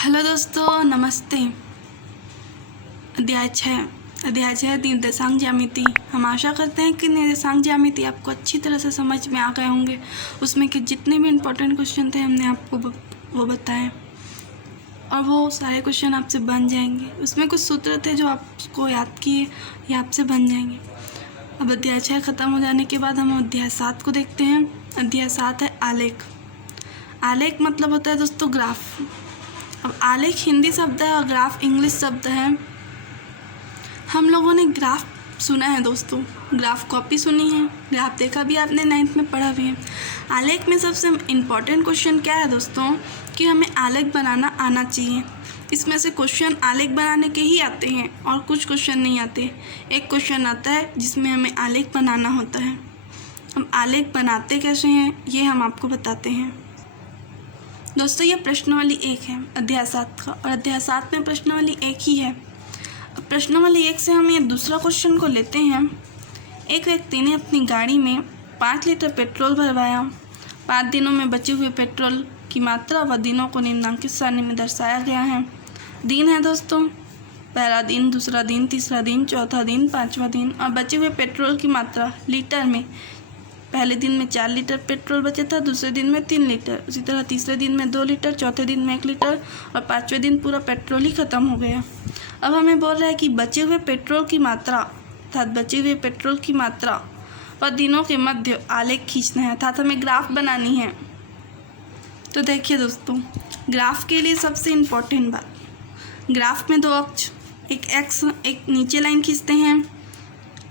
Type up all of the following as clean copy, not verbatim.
Hello दोस्तों, नमस्ते। अध्याय 6 निर्देशांक ज्यामिति। हम आशा करते हैं कि निर्देशांक ज्यामिति आपको अच्छी तरह से समझ में आ गए होंगे। उसमें के जितने भी इम्पोर्टेंट क्वेश्चन थे हमने आपको वो बताए और वो सारे क्वेश्चन आपसे बन जाएंगे। उसमें कुछ सूत्र थे जो आपको याद किए, ये आपसे बन जाएंगे। अब अध्याय 6 ख़त्म हो जाने के बाद हम अध्याय 7 को देखते हैं। अध्याय 7 है आलेख। आलेख मतलब होता है दोस्तों ग्राफ। अब आलेख हिंदी शब्द है और ग्राफ इंग्लिश शब्द है। हम लोगों ने ग्राफ सुना है दोस्तों, ग्राफ कॉपी सुनी है, ग्राफ देखा भी आपने 9th में पढ़ा भी है। आलेख में सबसे इम्पॉर्टेंट क्वेश्चन क्या है दोस्तों कि हमें आलेख बनाना आना चाहिए। इसमें से क्वेश्चन आलेख बनाने के ही आते हैं और कुछ क्वेश्चन नहीं आते। एक क्वेश्चन आता है जिसमें हमें आलेख बनाना होता है। हम आलेख बनाते कैसे हैं ये हम आपको बताते हैं दोस्तों। ये प्रश्नावली 1 है अध्याय 7 का, और अध्याय 7 में प्रश्नावली 1 ही है। अब प्रश्नावली 1 से हम ये दूसरा क्वेश्चन को लेते हैं। एक व्यक्ति ने अपनी गाड़ी में 5 लीटर पेट्रोल भरवाया। 5 दिनों में बचे हुए पेट्रोल की मात्रा व दिनों को निम्नांकित सारणी में दर्शाया गया है। दिन है दोस्तों, पहला दिन, दूसरा दिन, तीसरा दिन, चौथा दिन, 5वां दिन, और बचे हुए पेट्रोल की मात्रा लीटर में। पहले दिन में 4 लीटर पेट्रोल बचा था, दूसरे दिन में 3 लीटर, उसी तरह तीसरे दिन में 2 लीटर, चौथे दिन में 1 लीटर और 5वें दिन पूरा पेट्रोल ही ख़त्म हो गया। अब हमें बोल रहा है कि बचे हुए पेट्रोल की मात्रा अर्थात बचे हुए पेट्रोल की मात्रा और दिनों के मध्य आलेख खींचना है अर्थात हमें ग्राफ बनानी है। तो देखिए दोस्तों, ग्राफ के लिए सबसे इम्पोर्टेंट बात, ग्राफ में 2 अक्ष, एक एक्स एक नीचे लाइन खींचते हैं।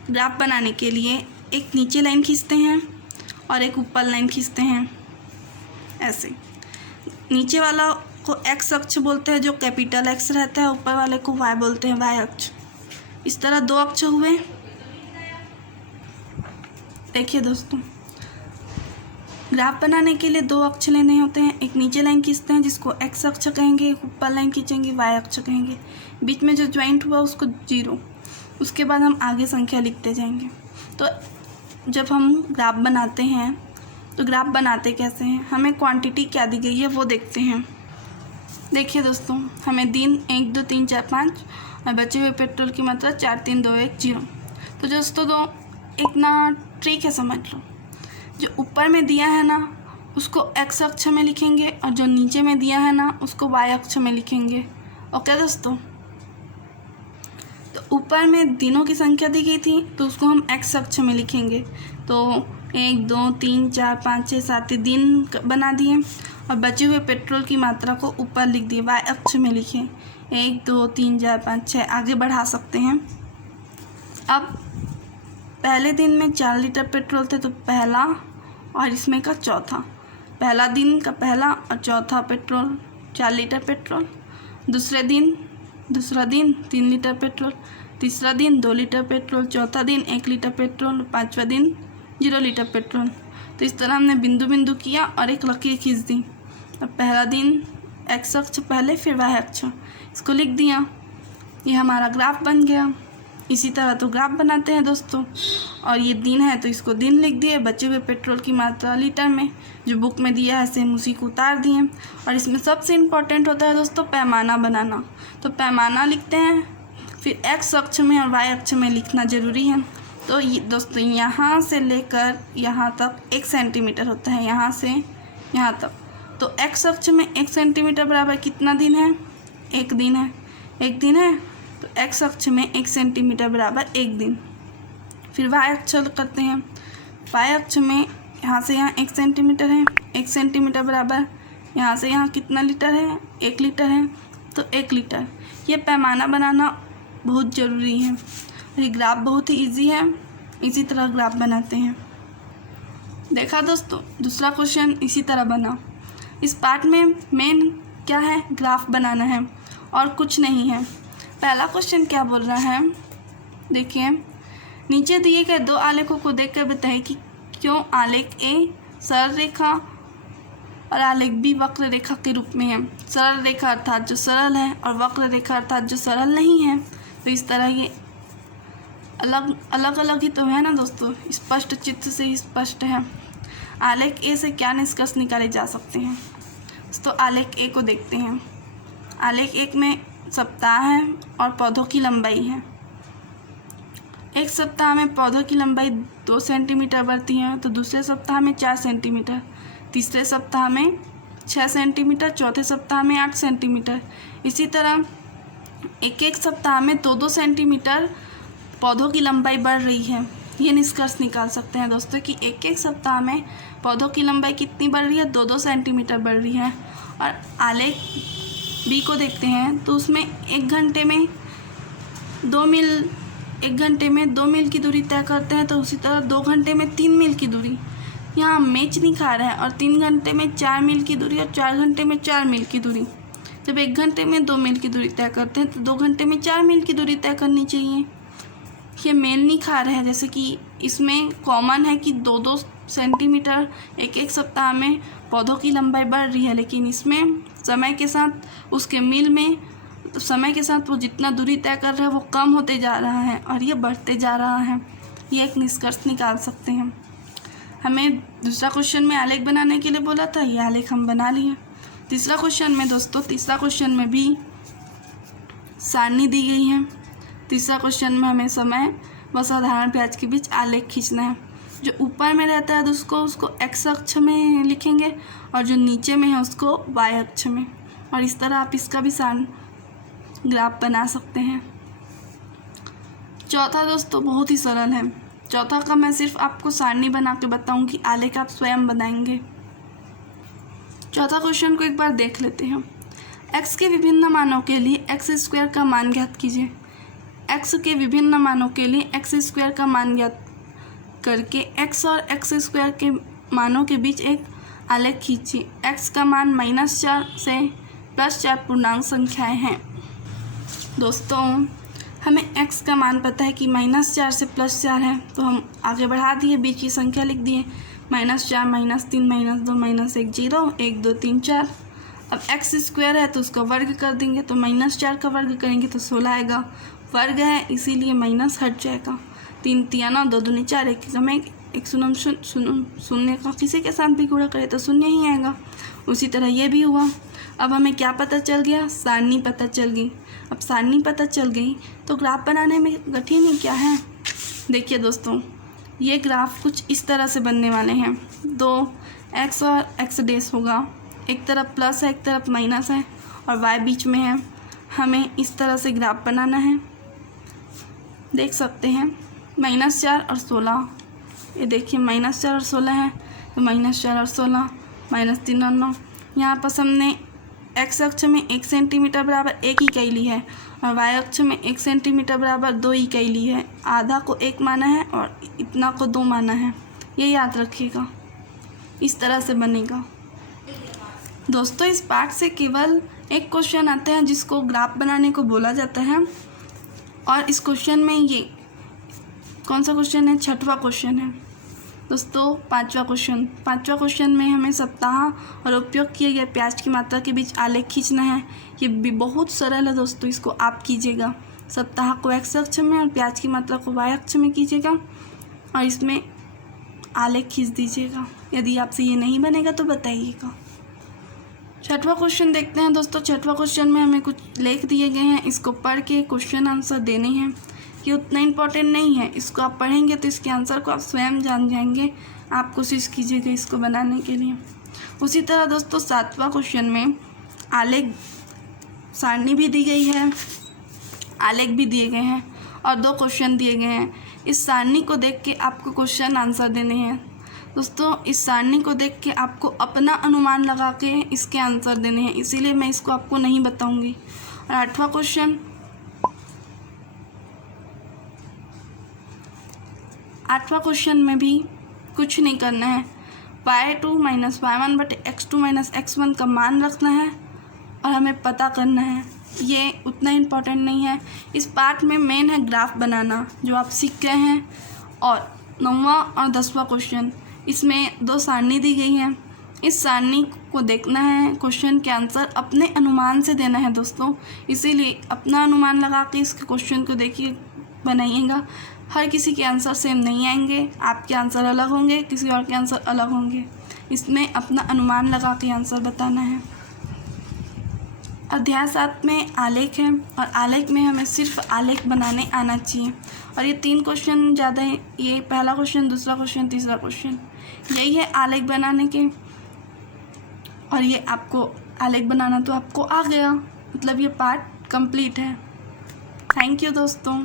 ग्राफ बनाने के लिए एक नीचे लाइन खींचते हैं और एक ऊपर लाइन खींचते हैं। ऐसे नीचे वाला को एक्स अक्ष बोलते हैं जो कैपिटल एक्स रहता है, ऊपर वाले को वाई बोलते हैं, वाई अक्ष। इस तरह 2 अक्ष हुए। देखिए दोस्तों, ग्राफ बनाने के लिए 2 अक्ष लेने होते हैं। एक नीचे लाइन खींचते हैं जिसको एक्स अक्ष कहेंगे, ऊपर लाइन खींचेंगे वाई अक्ष कहेंगे, बीच में जो ज्वाइंट हुआ उसको 0। उसके बाद हम आगे संख्या लिखते जाएंगे। तो जब हम ग्राफ बनाते हैं तो ग्राफ बनाते कैसे हैं, हमें क्वांटिटी क्या दी गई है वो देखते हैं। देखिए दोस्तों, हमें दिन 1 2 3 4 5 और बचे हुए पेट्रोल की मात्रा 4 3 2 1 0। तो दोस्तों एक ना ट्रिक है, समझ लो। जो ऊपर में दिया है ना उसको एक्स अक्ष में लिखेंगे और जो नीचे में दिया है ना उसको वाई अक्ष में लिखेंगे। ओके दोस्तों, तो ऊपर में दिनों की संख्या दी गई थी तो उसको हम एक्स अक्ष में लिखेंगे। तो 1 2 3 4 5 6 7 दिन बना दिए और बचे हुए पेट्रोल की मात्रा को ऊपर लिख दिए, वाई अक्ष में लिखे। 1 2 3 4 5 6 आगे बढ़ा सकते हैं। अब पहले दिन में 4 लीटर पेट्रोल थे तो पहला और इसमें का चौथा, पहला दिन का पहला और चौथा पेट्रोल 4 लीटर पेट्रोल। दूसरा दिन 3 लीटर पेट्रोल, तीसरा दिन 2 लीटर पेट्रोल, चौथा दिन 1 लीटर पेट्रोल, 5वां दिन 0 लीटर पेट्रोल। तो इस तरह हमने बिंदु बिंदु किया और एक लकीर खींच दी। अब पहला दिन एक्स अक्ष पहले, फिर वाई अक्ष, इसको लिख दिया। ये हमारा ग्राफ बन गया। इसी तरह तो ग्राफ बनाते हैं दोस्तों। और ये दिन है तो इसको दिन लिख दिए, बचे हुए पेट्रोल की मात्रा लीटर में, जो बुक में दिया है सेम उसी को उतार दिए। और इसमें सबसे इम्पॉर्टेंट होता है दोस्तों पैमाना बनाना। तो पैमाना लिखते हैं, फिर एक्स अक्ष में और वाई अक्ष में लिखना ज़रूरी है। तो ये दोस्तों यहाँ से लेकर यहाँ तक 1 सेंटीमीटर होता है, यहाँ से यहाँ तक। तो एक्स अक्ष में 1 सेंटीमीटर बराबर कितना दिन है, 1 दिन है। 1 दिन है तो एक्स अक्ष में 1 सेंटीमीटर बराबर 1 दिन। फिर वाई अक्ष करते हैं, वाई अक्ष में यहाँ से यहाँ 1 सेंटीमीटर है, 1 सेंटीमीटर बराबर यहाँ से यहाँ कितना लीटर है, 1 लीटर है, तो 1 लीटर। ये पैमाना बनाना बहुत ज़रूरी है। ये ग्राफ बहुत ही इजी है, इसी तरह ग्राफ बनाते हैं। देखा दोस्तों, दूसरा क्वेश्चन इसी तरह बना। इस पार्ट में मेन क्या है, ग्राफ बनाना है और कुछ नहीं है। पहला क्वेश्चन क्या बोल रहा है, देखिए, नीचे दिए गए 2 आलेखों को देखकर बताएं कि क्यों आलेख ए सरल रेखा और आलेख बी वक्र रेखा के रूप में है। सरल रेखा अर्थात जो सरल है और वक्र रेखा अर्थात जो सरल नहीं है। तो इस तरह ये अलग अलग ही तो है ना दोस्तों, स्पष्ट चित्र से ही स्पष्ट है। आलेख ए से क्या निष्कर्ष निकाले जा सकते हैं। तो आलेख ए को देखते हैं। आलेख एक में सप्ताह है और पौधों की लंबाई है। एक सप्ताह में पौधों की लंबाई 2 सेंटीमीटर बढ़ती है तो दूसरे सप्ताह में 4 सेंटीमीटर, तीसरे सप्ताह में 6 सेंटीमीटर, चौथे सप्ताह में 8 सेंटीमीटर। इसी तरह एक सप्ताह में 2-2 सेंटीमीटर पौधों की लंबाई बढ़ रही है। ये निष्कर्ष निकाल सकते हैं दोस्तों कि एक साप्ताह में पौधों की लंबाई कितनी बढ़ रही है, 2-2 सेंटीमीटर बढ़ रही है। और आलेख बी को देखते हैं तो उसमें एक घंटे में 2 मील की दूरी तय करते हैं, तो उसी तरह 2 घंटे में 3 मील की दूरी। यहाँ मैच नहीं खा रहा है। और 3 घंटे में 4 मील की दूरी और 4 घंटे में 4 मील की दूरी। जब 1 घंटे में 2 मील की दूरी तय करते हैं तो 2 घंटे में 4 मील की दूरी तय करनी चाहिए। ये मेल नहीं खा रहे हैं, जैसे कि इसमें कॉमन है कि 2-2 सेंटीमीटर एक सप्ताह में पौधों की लंबाई बढ़ रही है, लेकिन इसमें समय के साथ उसके मील में समय के साथ वो जितना दूरी तय कर रहा है वो कम होते जा रहा है और ये बढ़ते जा रहा है। ये एक निष्कर्ष निकाल सकते हैं। हमें दूसरा क्वेश्चन में आलेख बनाने के लिए बोला था, ये आलेख हम बना लिए। तीसरा क्वेश्चन में भी सारणी दी गई है। तीसरा क्वेश्चन में हमें समय व साधारण ब्याज के बीच आलेख खींचना है। जो ऊपर में रहता है तो उसको एक्स अक्ष में लिखेंगे और जो नीचे में है उसको वाई अक्ष में, और इस तरह आप इसका भी ग्राफ बना सकते हैं। चौथा दोस्तों बहुत ही सरल है। चौथा का मैं सिर्फ आपको सारणी बना के बताऊंगी, आलेख आप स्वयं बनाएंगे। चौथा क्वेश्चन को एक बार देख लेते हैं। x के विभिन्न मानों के लिए एक्स स्क्वायर का मान ज्ञात कीजिए। x के विभिन्न मानों के लिए एक्स स्क्वायर का मान ज्ञात करके x और एक्स स्क्वायर के मानों के बीच एक आलेख खींचिए। x का मान -4 से +4 पूर्णांक संख्याएं हैं। दोस्तों हमें x का मान पता है कि -4 से +4 है, तो हम आगे बढ़ा दिए, बीच की संख्या लिख दिए, -4 -3 -2 -1 0 1 2 3 4। अब एक्स स्क्वायर है तो उसका वर्ग कर देंगे, तो -4 का वर्ग करेंगे तो 16 आएगा। वर्ग है इसीलिए माइनस हट जाएगा। 3 3 9 2 2 4 1 में एक शून्य का किसी के साथ भी गुणा करे तो शून्य ही आएगा। उसी तरह ये भी हुआ। अब हमें क्या पता चल गया, सारणी पता चल गई। अब सारणी पता चल गई तो ग्राफ बनाने में कठिन ही क्या है। देखिए दोस्तों ये ग्राफ कुछ इस तरह से बनने वाले हैं। 2 एक्स और एक्स डैश होगा, एक तरफ प्लस है एक तरफ माइनस है और वाई बीच में है। हमें इस तरह से ग्राफ बनाना है। देख सकते हैं -4 और 16, ये देखिए -4 और 16 है, तो -4 और 16 -3 और 9। यहाँ पर हमने एक्स अक्ष में 1 सेंटीमीटर बराबर 1 इकाई ली है और वाई अक्ष में 1 सेंटीमीटर बराबर 2 इकाई ली है। आधा को 1 माना है और इतना को 2 माना है, ये याद रखिएगा। इस तरह से बनेगा। दोस्तों इस पार्ट से केवल एक क्वेश्चन आता है जिसको ग्राफ बनाने को बोला जाता है, और इस क्वेश्चन में ये कौन सा क्वेश्चन है, 6वां क्वेश्चन है। दोस्तों पांचवा क्वेश्चन में हमें सप्ताह और उपयोग किए गए प्याज की मात्रा के बीच आलेख खींचना है। ये भी बहुत सरल है दोस्तों, इसको आप कीजिएगा। सप्ताह को एक्स अक्ष में और प्याज की मात्रा को वाई अक्ष में कीजिएगा और इसमें आलेख खींच दीजिएगा। यदि आपसे ये नहीं बनेगा तो बताइएगा। 6वां क्वेश्चन देखते हैं दोस्तों। 6वां क्वेश्चन में हमें कुछ लेख दिए गए हैं, इसको पढ़ के क्वेश्चन आंसर देने हैं। ये उतना इम्पोर्टेंट नहीं है, इसको आप पढ़ेंगे तो इसके आंसर को आप स्वयं जान जाएंगे। आप कोशिश कीजिएगा इसको बनाने के लिए। उसी तरह दोस्तों 7वां क्वेश्चन में आलेख सारणी भी दी गई है, आलेख भी दिए गए हैं और 2 क्वेश्चन दिए गए हैं। इस सारणी को देख के आपको क्वेश्चन आंसर देने हैं। दोस्तों इस सारणी को देख के आपको अपना अनुमान लगा के इसके आंसर देने हैं, इसीलिए मैं इसको आपको नहीं बताऊंगी। और 8वां क्वेश्चन में भी कुछ नहीं करना है। y2 - y1 बटे x2 - x1 का मान रखना है और हमें पता करना है। ये उतना इम्पोर्टेंट नहीं है। इस पार्ट में मेन है ग्राफ बनाना, जो आप सीख गए हैं। और 9वां और 10वां क्वेश्चन, इसमें 2 सारणी दी गई हैं। इस सारणी को देखना है, क्वेश्चन के आंसर अपने अनुमान से देना है दोस्तों। इसीलिए अपना अनुमान लगा के इसके क्वेश्चन को देखिए, बनाइएगा। हर किसी के आंसर सेम नहीं आएंगे, आपके आंसर अलग होंगे, किसी और के आंसर अलग होंगे। इसमें अपना अनुमान लगा के आंसर बताना है। अध्याय 7 में आलेख है और आलेख में हमें सिर्फ आलेख बनाने आना चाहिए। और ये 3 क्वेश्चन ज़्यादा है, ये पहला क्वेश्चन, दूसरा क्वेश्चन, तीसरा क्वेश्चन, यही है आलेख बनाने के। और ये आपको आलेख बनाना तो आपको आ गया, मतलब ये पार्ट कंप्लीट है। थैंक यू दोस्तों।